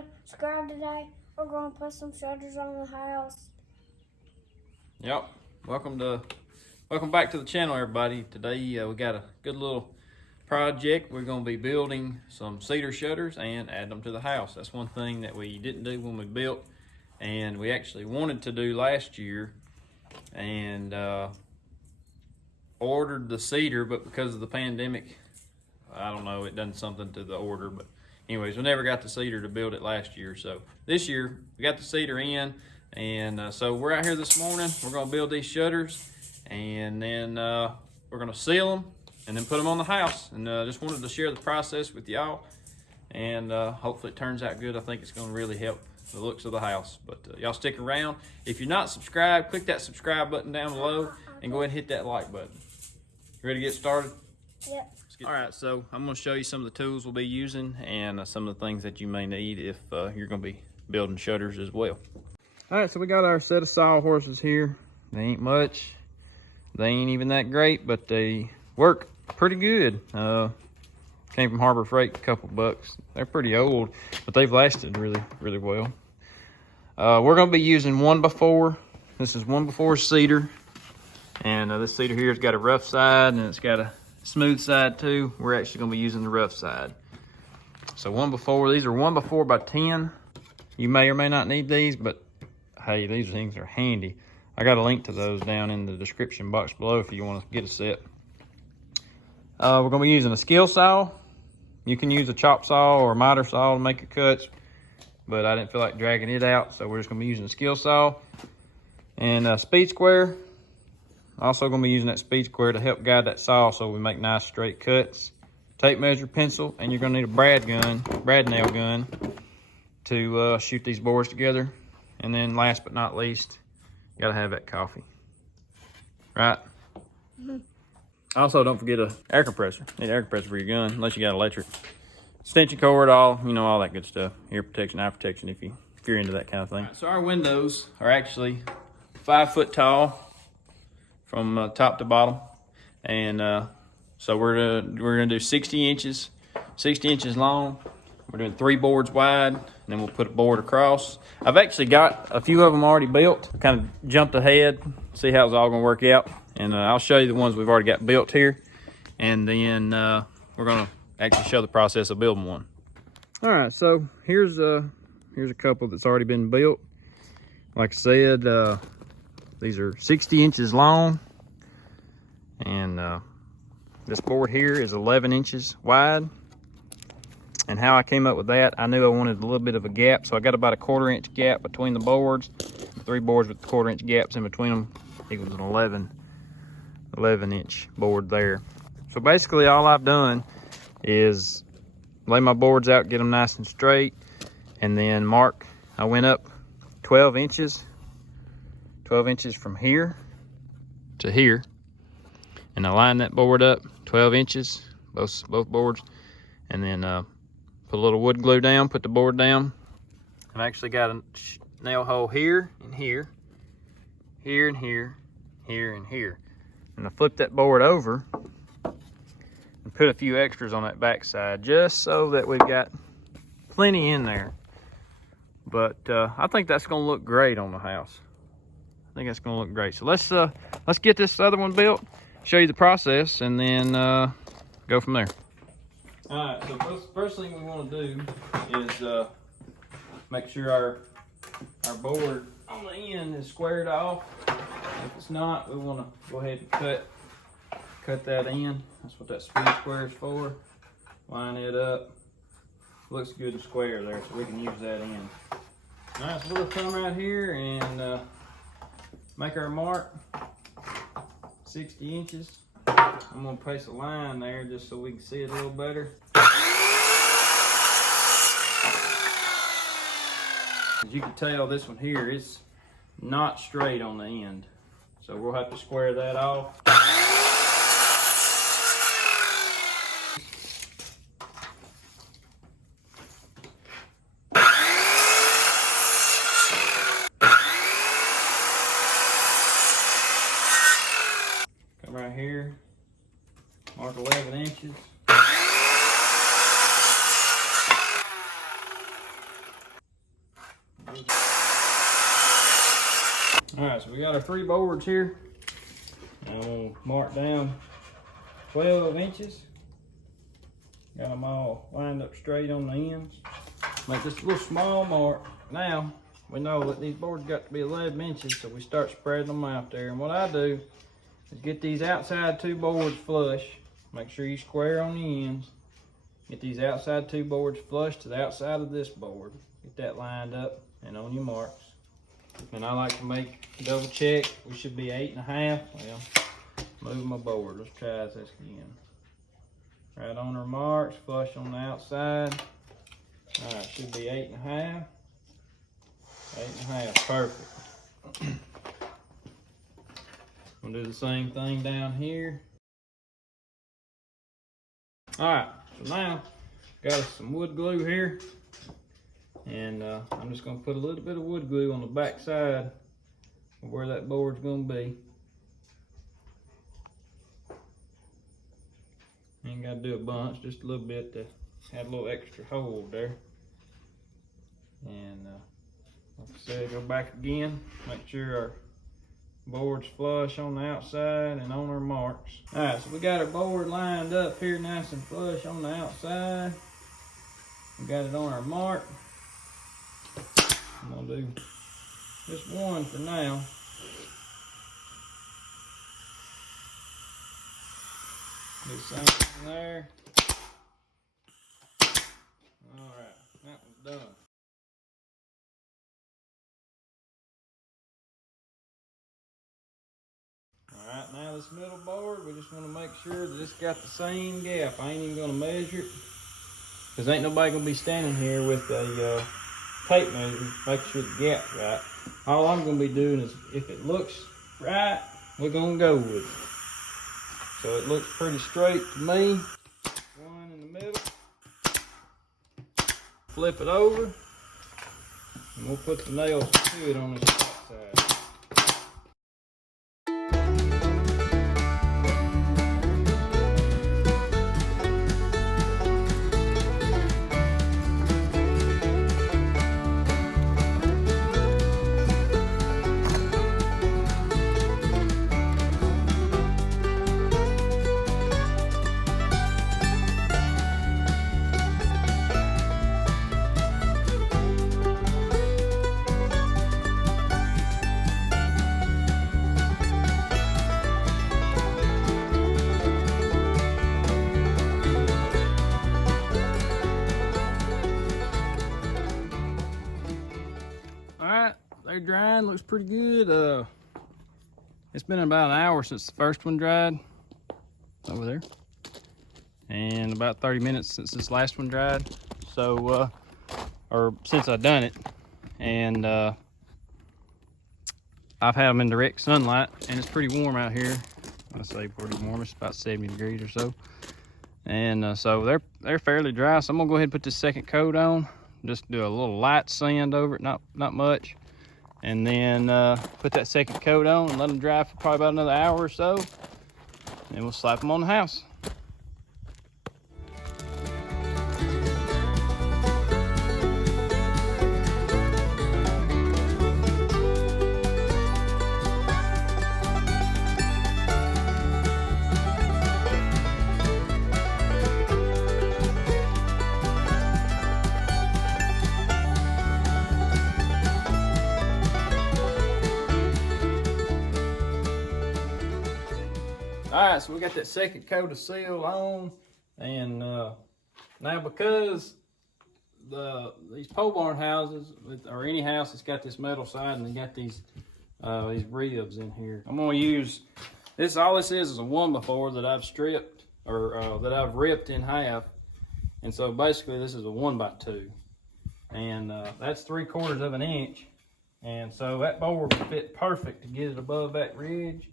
subscribe today. We're going to put some shutters on the house. Yep. Welcome back to the channel, everybody. Today we got a good little project. We're going to be building some cedar shutters and add them to the house. That's one thing that we didn't do when we built, and we actually wanted to do last year, and ordered the cedar, but because of the pandemic, I don't know, it done something to the order. But anyways, we never got the cedar to build it last year. So this year we got the cedar in, and so we're out here this morning. We're going to build these shutters, and then we're going to seal them and then put them on the house. And just wanted to share the process with y'all, and hopefully it turns out good. I think it's going to really help the looks of the house. But y'all stick around. If you're not subscribed, click that subscribe button down below and go ahead and hit that like button. Ready to get started? Yep. All right, so I'm going to show you some of the tools we'll be using and some of the things that you may need if you're going to be building shutters as well. All right, so we got our set of sawhorses here. They ain't much. They ain't even that great, but they work pretty good. Came from Harbor Freight, a couple bucks. They're pretty old, but they've lasted really, really well. We're going to be using 1x4. This is 1x4 cedar. And this cedar here has got a rough side and it's got a smooth side too. We're actually going to be using the rough side. So 1x4, these are 1x4 by 10. You may or may not need these, but hey, these things are handy. I got a link to those down in the description box below if you want to get a set. We're going to be using a skill saw. You can use a chop saw or a miter saw to make your cuts, but I didn't feel like dragging it out, so we're just going to be using a skill saw. And a speed square. Also going to be using that speed square to help guide that saw so we make nice straight cuts. Tape measure, pencil, and you're going to need a brad nail gun to shoot these boards together. And then last but not least, you got to have that coffee. Right? Mm-hmm. Also, don't forget an air compressor. You need an air compressor for your gun, unless you got electric. Extension cord, all that good stuff. Ear protection, eye protection if you're into that kind of thing. Right, so our windows are actually 5 foot tall from top to bottom, and so we're gonna do 60 inches long. We're doing 3 boards wide, and then we'll put a board across. I've actually got a few of them already built. Kind of jumped ahead, see how it's all gonna work out, and I'll show you the ones we've already got built here, and then we're gonna actually show the process of building one. All right, so here's a couple that's already been built. Like I said, these are 60 inches long, and this board here is 11 inches wide. And how I came up with that, I knew I wanted a little bit of a gap, so I got about a 1/4 inch gap between the boards. 3 boards with 1/4 inch gaps in between them equals an 11 inch board there. So basically all I've done is lay my boards out, get them nice and straight, and then mark. I went up 12 inches from here to here, and I lined that board up 12 inches, both boards, and then put a little wood glue down, put the board down. I've actually got a nail hole here and here, here and here, here and here, and I flipped that board over and put a few extras on that back side just so that we've got plenty in there. But I think that's going to look great on the house. I think that's going to look great. So let's get this other one built, show you the process, and then go from there. All right, so first thing we want to do is make sure our board on the end is squared off. If it's not, we want to go ahead and cut that in. That's what that speed square is for. Line it up. Looks good and square there, so we can use that in. All right, so we'll come right here and make our mark, 60 inches. I'm gonna place a line there just so we can see it a little better. As you can tell, this one here is not straight on the end, so we'll have to square that off. Right here, mark 11 inches. All right, so we got our 3 boards here. And we'll mark down 12 inches. Got them all lined up straight on the ends. Make just a little small mark. Now, we know that these boards got to be 11 inches, so we start spreading them out there. And what I do is get these outside 2 boards flush. Make sure you square on the ends. Get these outside 2 boards flush to the outside of this board. Get that lined up and on your marks. And I like to make double check. We should be 8.5. Well, move my board. Let's try this again. Right on our marks, flush on the outside. All right, should be 8.5. 8.5, perfect. We'll do the same thing down here. All right, so now got us some wood glue here. And I'm just gonna put a little bit of wood glue on the back side of where that board's gonna be. Ain't gotta do a bunch, just a little bit to add a little extra hold there. And like I said, go back again, make sure our board's flush on the outside and on our marks. All right, so we got our board lined up here nice and flush on the outside. We got it on our mark. I'm gonna do just one for now. Do the same thing there. All right, that one's done. All right, now this middle board, we just want to make sure that it's got the same gap. I ain't even gonna measure it, because ain't nobody gonna be standing here with a tape measure, make sure the gap's right. All I'm gonna be doing is, if it looks right, we're gonna go with it. So it looks pretty straight to me. One in the middle. Flip it over, and we'll put the nails to it on this back side. They're drying, looks pretty good. It's been about an hour since the first one dried over there, and about 30 minutes since this last one dried. So, or since I done it, and I've had them in direct sunlight, and it's pretty warm out here. I say pretty warm, it's about 70 degrees or so, and so they're fairly dry. So I'm gonna go ahead and put this second coat on. Just do a little light sand over it, not much. And then put that second coat on and let them dry for probably about another hour or so. And we'll slap them on the house. All right, so we got that second coat of seal on, and now because these pole barn houses, or any house that's got this metal side and they got these ribs in here, I'm gonna use this. All this is a 1x4 that I've stripped, or that I've ripped in half, and so basically this is a 1x2, and that's 3/4 of an inch, and so that board will fit perfect to get it above that ridge.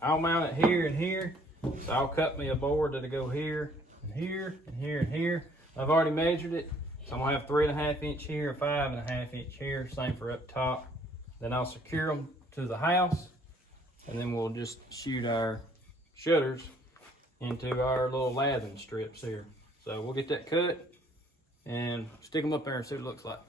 I'll mount it here and here, so I'll cut me a board that'll go here and here and here and here. I've already measured it, so I'm gonna have 3.5 inch here, 5.5 inch here, same for up top. Then I'll secure them to the house, and then we'll just shoot our shutters into our little lathing strips here. So we'll get that cut and stick them up there and see what it looks like.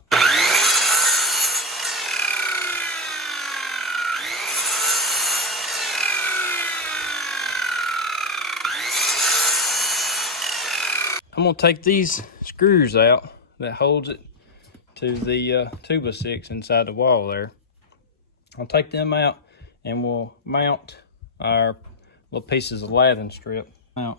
I'm gonna take these screws out that holds it to the 2x6 inside the wall there. I'll take them out and we'll mount our little pieces of lathing strip out.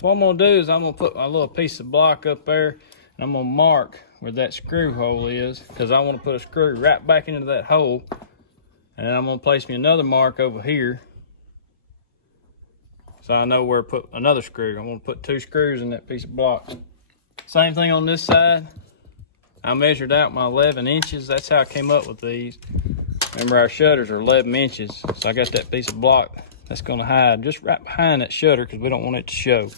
What I'm gonna do is I'm gonna put my little piece of block up there and I'm gonna mark where that screw hole is, because I want to put a screw right back into that hole. And then I'm gonna place me another mark over here so I know where to put another screw. I'm gonna put 2 screws in that piece of block. Same thing on this side. I measured out my 11 inches. That's how I came up with these. Remember, our shutters are 11 inches. So I got that piece of block that's gonna hide just right behind that shutter because we don't want it to show.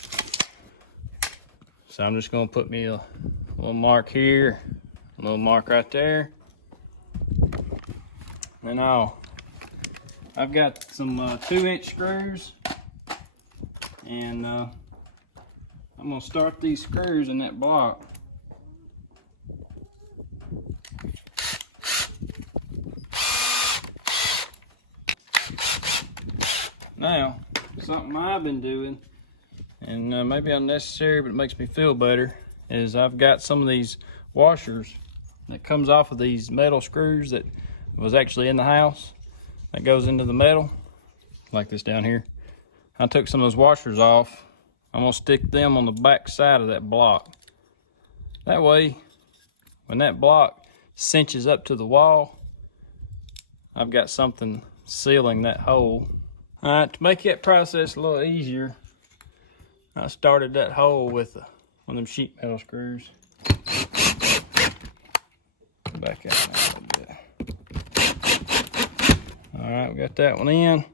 So I'm just gonna put me a little mark here, a little mark right there. And I've got some 2-inch screws, and I'm gonna start these screws in that block. Now, something I've been doing, and maybe unnecessary, but it makes me feel better, is I've got some of these washers that comes off of these metal screws that was actually in the house that goes into the metal, like this down here. I took some of those washers off. I'm gonna stick them on the back side of that block. That way, when that block cinches up to the wall, I've got something sealing that hole. All right, to make that process a little easier, I started that hole with one of them sheet metal screws. Back out a little bit. All right, we got that one in.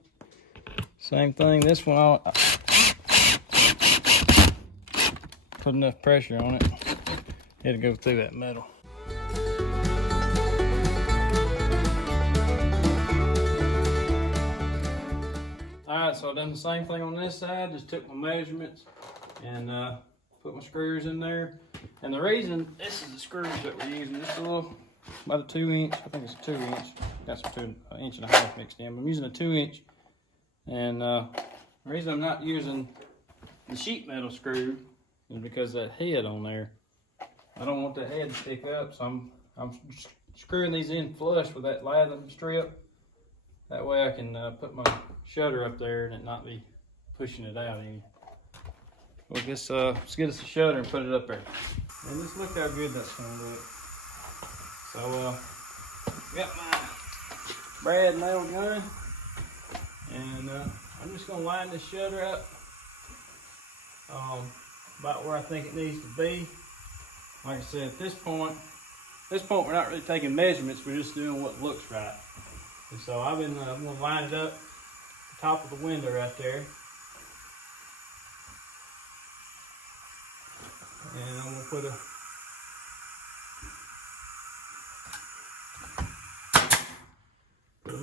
Same thing, this one, I'll put enough pressure on it, it'll go through that metal. All right, so I've done the same thing on this side, just took my measurements and put my screws in there. And the reason, this is the screws that we're using, just a little, about a 2-inch, I think it's a 2-inch, got some 1.5 inches mixed in, but I'm using a 2-inch. And the reason I'm not using the sheet metal screw is because that head on there, I don't want the head to stick up, so I'm screwing these in flush with that lathing strip. That way I can put my shutter up there and it not be pushing it out any. Well, let's get us a shutter and put it up there. And just look how good that's gonna look. So got my brad nail gun, and I'm just gonna line this shutter up about where I think it needs to be. Like I said, at this point we're not really taking measurements, we're just doing what looks right. And so I'm gonna line it up the top of the window right there. And I'm gonna put a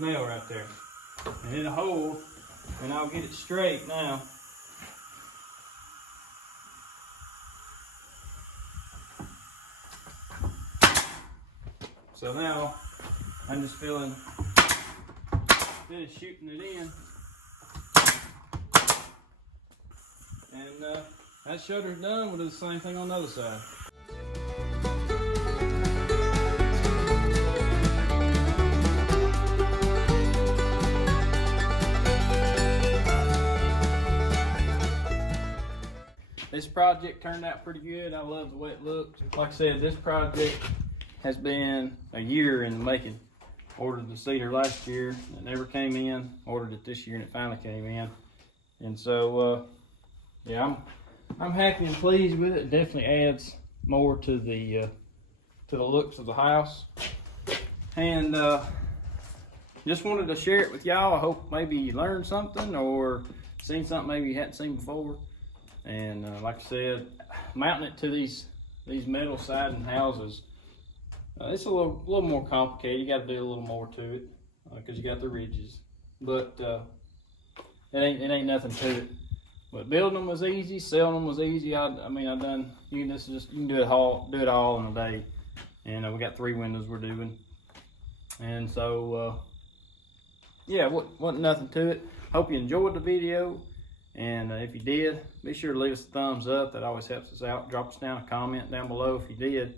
nail right there. And it'll hold, and I'll get it straight now. So now I'm just feeling, instead of shooting it in, and that shutter's done. We'll do the same thing on the other side. This project turned out pretty good. I love the way it looks. Like I said, this project has been a year in the making. Ordered the Cedar last year, it never came in. Ordered it this year and it finally came in. And so, yeah, I'm happy and pleased with it. It definitely adds more to the looks of the house. And just wanted to share it with y'all. I hope maybe you learned something or seen something maybe you hadn't seen before. And like I said, mounting it to these metal siding houses, it's a little more complicated. You got to do a little more to it because you got the ridges. But it ain't nothing to it. But building them was easy, selling them was easy. I mean, you can do it all in a day. And we got 3 windows we're doing. And so yeah, wasn't nothing to it. Hope you enjoyed the video. And if you did, be sure to leave us a thumbs up. That always helps us out. Drop us down a comment down below if you did.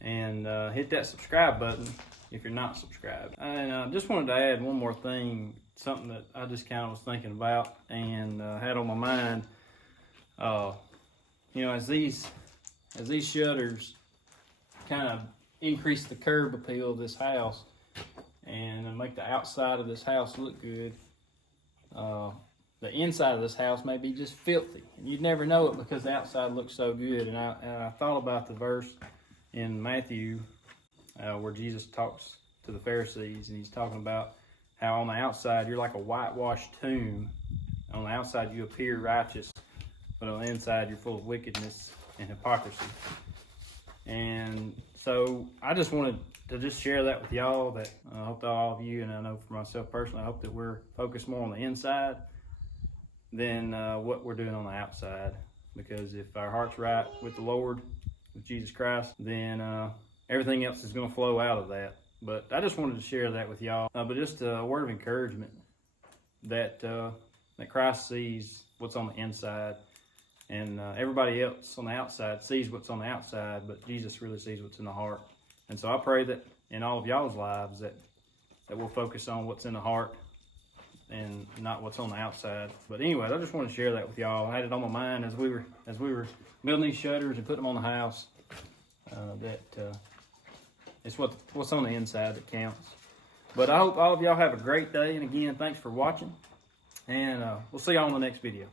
And hit that subscribe button if you're not subscribed. And I just wanted to add one more thing, something that I just kind of was thinking about and had on my mind. You know, as these shutters kind of increase the curb appeal of this house and make the outside of this house look good, the inside of this house may be just filthy, and you'd never know it because the outside looks so good. And I thought about the verse in Matthew where Jesus talks to the Pharisees, and he's talking about how on the outside you're like a whitewashed tomb. On the outside you appear righteous, but on the inside you're full of wickedness and hypocrisy. And so I just wanted to just share that with y'all, that I hope that all of you, and I know for myself personally, I hope that we're focused more on the inside than what we're doing on the outside. Because if our heart's right with the Lord, with Jesus Christ, then everything else is going to flow out of that. But I just wanted to share that with y'all. But just a word of encouragement that that Christ sees what's on the inside, and everybody else on the outside sees what's on the outside, but Jesus really sees what's in the heart. And so I pray that in all of y'all's lives that we'll focus on what's in the heart and not what's on the outside. But anyway, I just want to share that with y'all. I had it on my mind as we were building these shutters and putting them on the house, that it's what's on the inside that counts. But I hope all of y'all have a great day, and again, thanks for watching, and we'll see y'all on the next video.